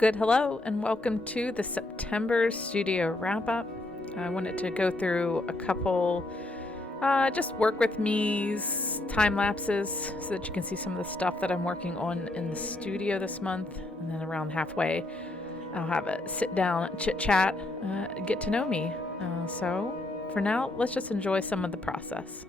Good hello, and welcome to the September studio wrap up. I wanted to go through a couple just work with me's time lapses so that you can see some of the stuff that I'm working on in the studio this month. And then around halfway, I'll have a sit down, chit chat, get to know me. So for now, let's just enjoy some of the process.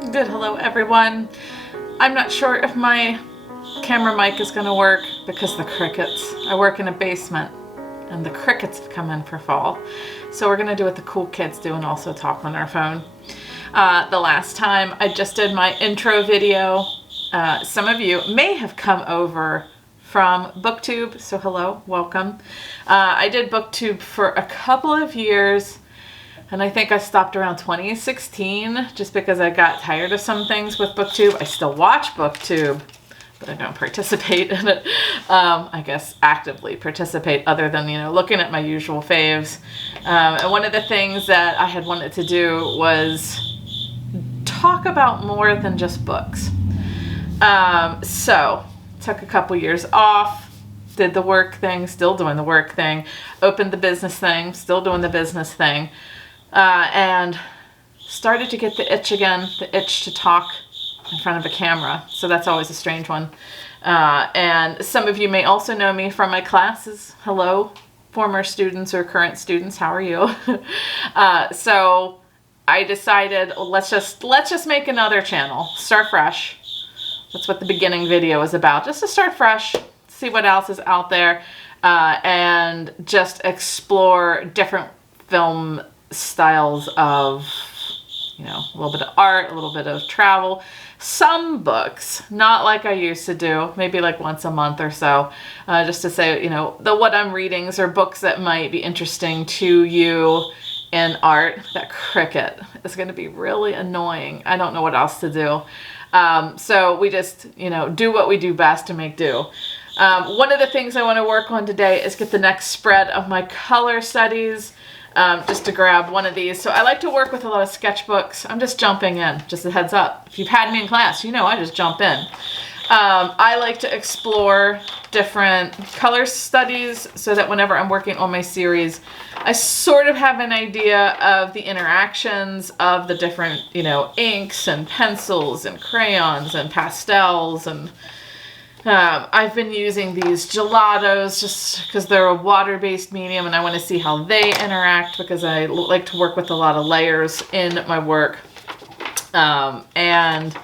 Good, hello everyone. I'm not sure if my camera mic is going to work because the crickets. I work in a basement and the crickets have come in for fall. So we're going to do what the cool kids do and also talk on our phone. The last time I just did my intro video. Some of you may have come over from BookTube, so hello, welcome. I did BookTube for a couple of years. And I think I stopped around 2016 just because I got tired of some things with BookTube. I still watch BookTube, but I don't participate in it. I guess actively participate other than, looking at my usual faves. And one of the things that I had wanted to do was talk about more than just books. So took a couple years off, did the work thing, still doing the work thing, opened the business thing, still doing the business thing. And started to get the itch again, the itch to talk in front of a camera. So that's always a strange one. And some of you may also know me from my classes. Hello, former students or current students. How are you? So I decided, let's just make another channel. Start fresh. That's what the beginning video is about. Just to start fresh, see what else is out there, and just explore different film styles of, a little bit of art, a little bit of travel, some books, not like I used to do, maybe like once a month or so, just to say, what I'm reading are books that might be interesting to you in art. That cricket is going to be really annoying. I don't know what else to do. So we just, do what we do best to make do. One of the things I want to work on today is get the next spread of my color studies. Just to grab one of these. So I like to work with a lot of sketchbooks. I'm just jumping in, just a heads up. If you've had me in class, I just jump in. I like to explore different color studies so that whenever I'm working on my series, I sort of have an idea of the interactions of the different, inks and pencils and crayons and pastels. And I've been using these gelatos just because they're a water-based medium and I want to see how they interact because I like to work with a lot of layers in my work. And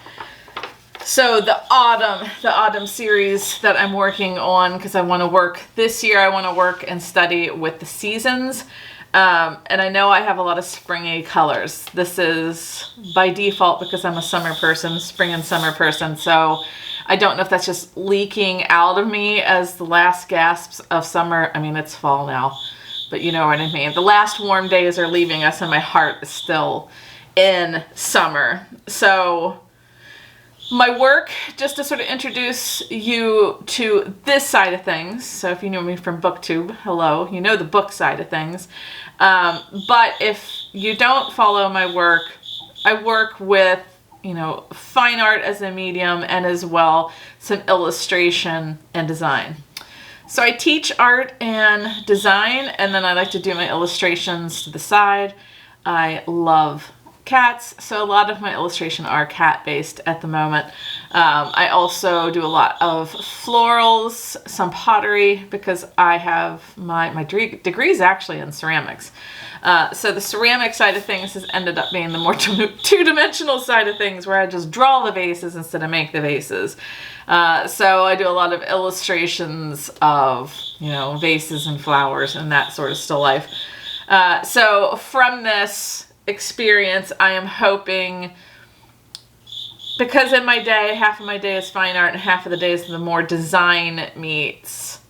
so the autumn series that I'm working on, because I want to work this year, I want to work and study with the seasons. And I know I have a lot of springy colors. This is by default because I'm a summer person, spring and summer person. So I don't know if that's just leaking out of me as the last gasps of summer. I mean, it's fall now, but you know what I mean. The last warm days are leaving us and my heart is still in summer. So my work, just to sort of introduce you to this side of things. So if you know me from BookTube, hello, you know the book side of things. But if you don't follow my work, I work with fine art as a medium and as well some illustration and design. So I teach art and design and then I like to do my illustrations to the side. I love cats, so a lot of my illustration are cat based at the moment. I also do a lot of florals, some pottery because I have my degrees actually in ceramics. So the ceramic side of things has ended up being the more two-dimensional side of things where I just draw the vases instead of make the vases. So I do a lot of illustrations of, vases and flowers and that sort of still life. So from this experience, I am hoping, because in my day, half of my day is fine art and half of the day is the more design meets,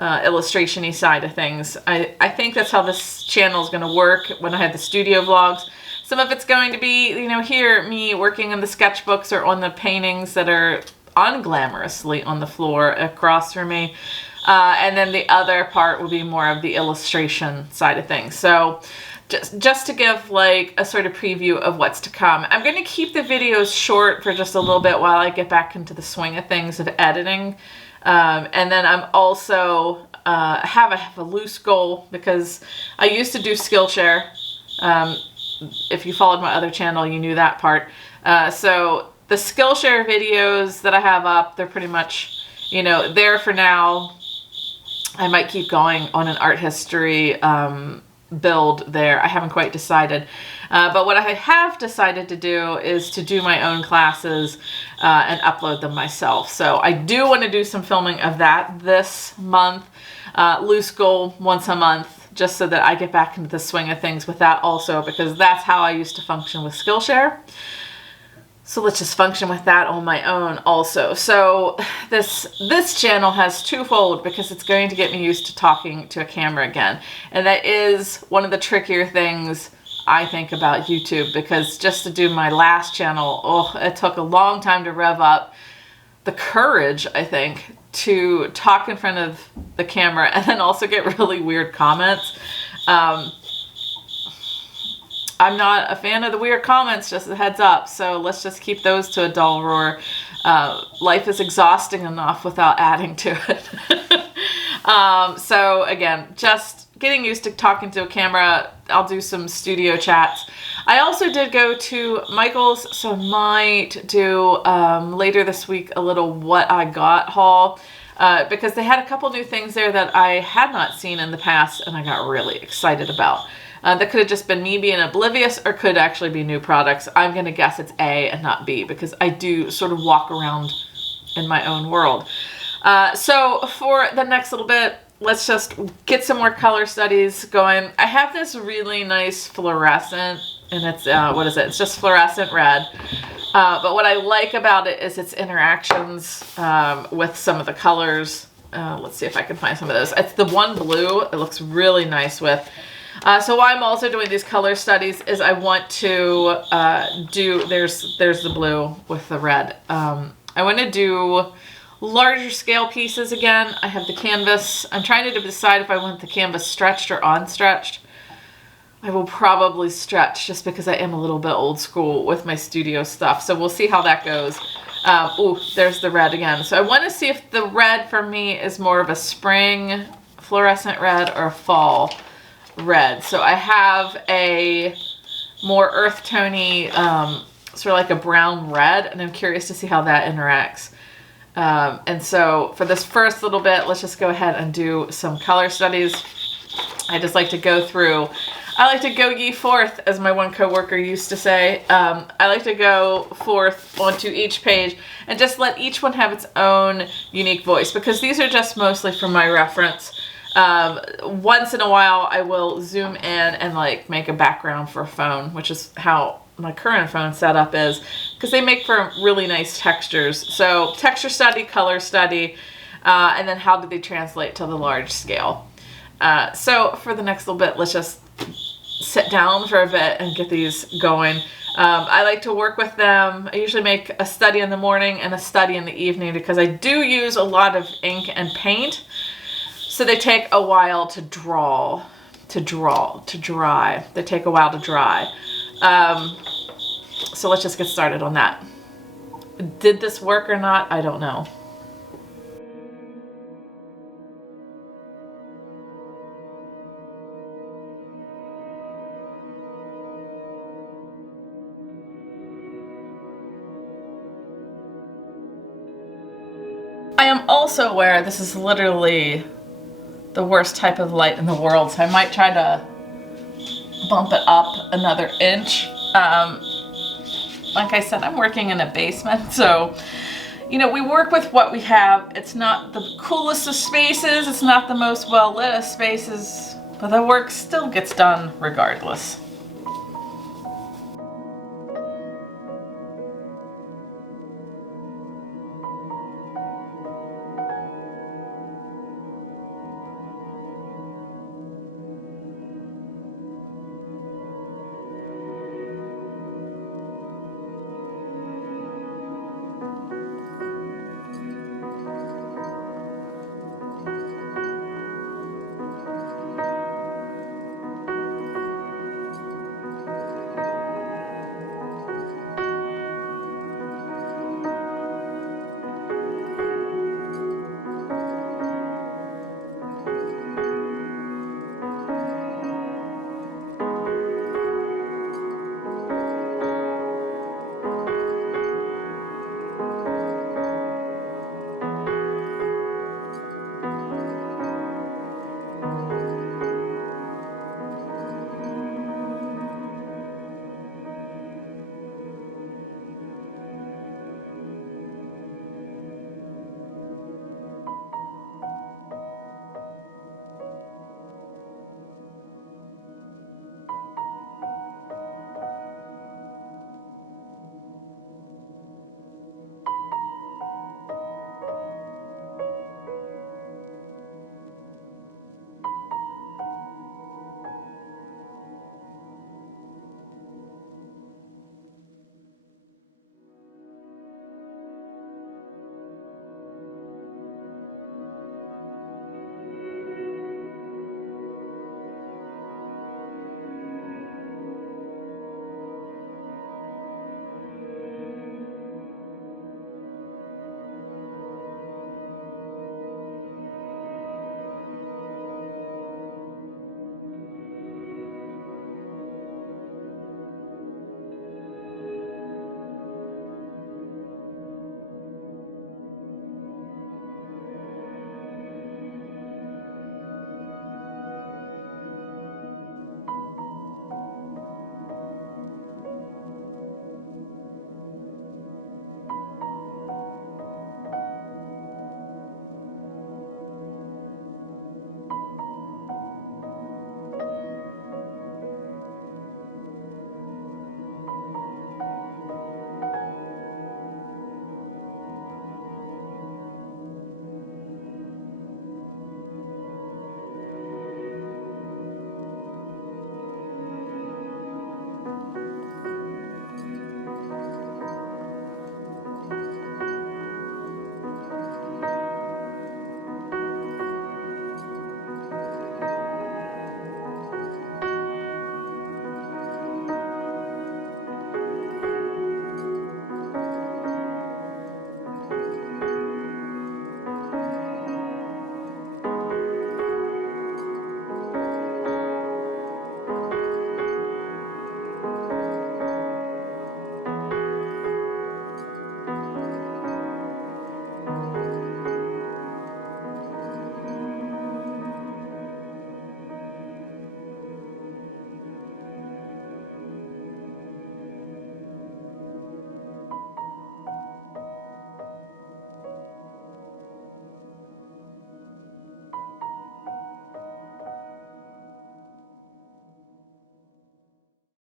illustration-y side of things. I think that's how this channel is going to work when I have the studio vlogs. Some of it's going to be, here, me working on the sketchbooks or on the paintings that are unglamorously on the floor across from me. And then the other part will be more of the illustration side of things. So just to give like a sort of preview of what's to come. I'm going to keep the videos short for just a little bit while I get back into the swing of things of editing. And then I'm also have a loose goal because I used to do Skillshare. If you followed my other channel, you knew that part. So the Skillshare videos that I have up, they're pretty much, there for now. I might keep going on an art history build there. I haven't quite decided. But what I have decided to do is to do my own classes and upload them myself. So I do want to do some filming of that this month. Loose goal once a month, just so that I get back into the swing of things with that also, because that's how I used to function with Skillshare. So let's just function with that on my own also. So this channel has twofold, because it's going to get me used to talking to a camera again. And that is one of the trickier things I think about YouTube, because just to do my last channel, oh, it took a long time to rev up the courage, I think, to talk in front of the camera and then also get really weird comments. I'm not a fan of the weird comments, just a heads up. So let's just keep those to a dull roar. Life is exhausting enough without adding to it. So again, just getting used to talking to a camera. I'll do some studio chats. I also did go to Michael's, so might do later this week a little what I got haul. Because they had a couple new things there that I had not seen in the past and I got really excited about. That could have just been me being oblivious, or could actually be new products. I'm going to guess it's A and not B, because I do sort of walk around in my own world. So for the next little bit, let's just get some more color studies going. I have this really nice fluorescent, and it's, what is it? It's just fluorescent red. But what I like about it is its interactions with some of the colors. Let's see if I can find some of those. It's the one blue. It looks really nice with. So why I'm also doing these color studies is I want to there's the blue with the red. I want to do larger scale pieces again. I have the canvas. I'm trying to decide if I want the canvas stretched or unstretched. I will probably stretch, just because I am a little bit old school with my studio stuff. So we'll see how that goes. Ooh, there's the red again. So I want to see if the red for me is more of a spring fluorescent red or a fall red. So I have a more earth tony, sort of like a brown red, and I'm curious to see how that interacts. And so for this first little bit, let's just go ahead and do some color studies. I just like to go through. I like to go ye forth, as my one coworker used to say. I like to go forth onto each page and just let each one have its own unique voice, because these are just mostly for my reference. Once in a while, I will zoom in and like make a background for a phone, which is how my current phone setup is, because they make for really nice textures. So texture study, color study, and then how do they translate to the large scale. So for the next little bit, let's just sit down for a bit and get these going. I like to work with them. I usually make a study in the morning and a study in the evening, because I do use a lot of ink and paint. So they take a while to dry. They take a while to dry. So let's just get started on that. Did this work or not? I don't know. I am also aware this is literally the worst type of light in the world, so I might try to bump it up another inch. Like I said, I'm working in a basement, so, you know, we work with what we have. It's not the coolest of spaces, it's not the most well lit of spaces, but the work still gets done regardless.